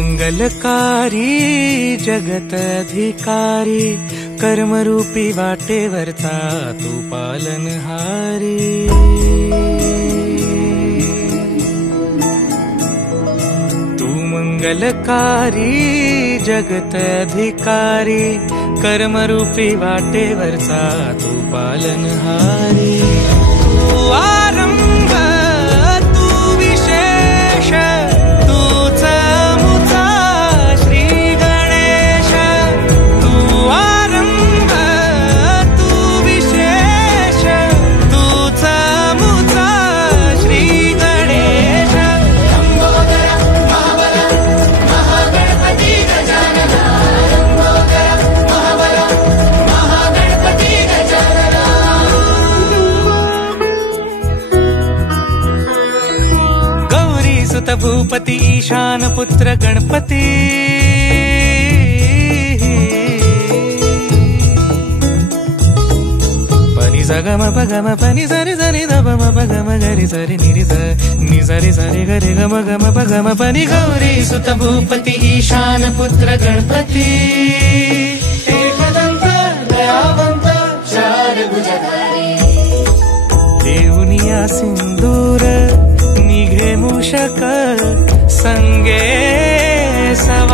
मंगलकारी जगत अधिकारी, कर्मरूपी वाटेवरचा तू पालनहारी। तू मंगलकारी जगत अधिकारी, कर्मरूपी वाटेवरचा तू पालनहारी। तू आरंभ तू विशेष, तूच मुचा श्री गणेश। तू आरंभ तू विशेष, तूच मुचा श्री गणेश। लंबोदर महाबल महागणपती गजानना, लंबोदर महाबल महागणपती गजानना। गौरी सुत भूपती ईशान पुत्र गणपती, पनि सगम पगम पनि सरि सरि दपम पगम गरि सरि निरि स नि सरि सरि गरि गम गम पगम पनि। गौरी सुत भूपती ईशान पुत्र गणपती, एकदंत दयावंत चार भुजधारी। देऊनिया सिंदूर निघे मूषक, संगे सव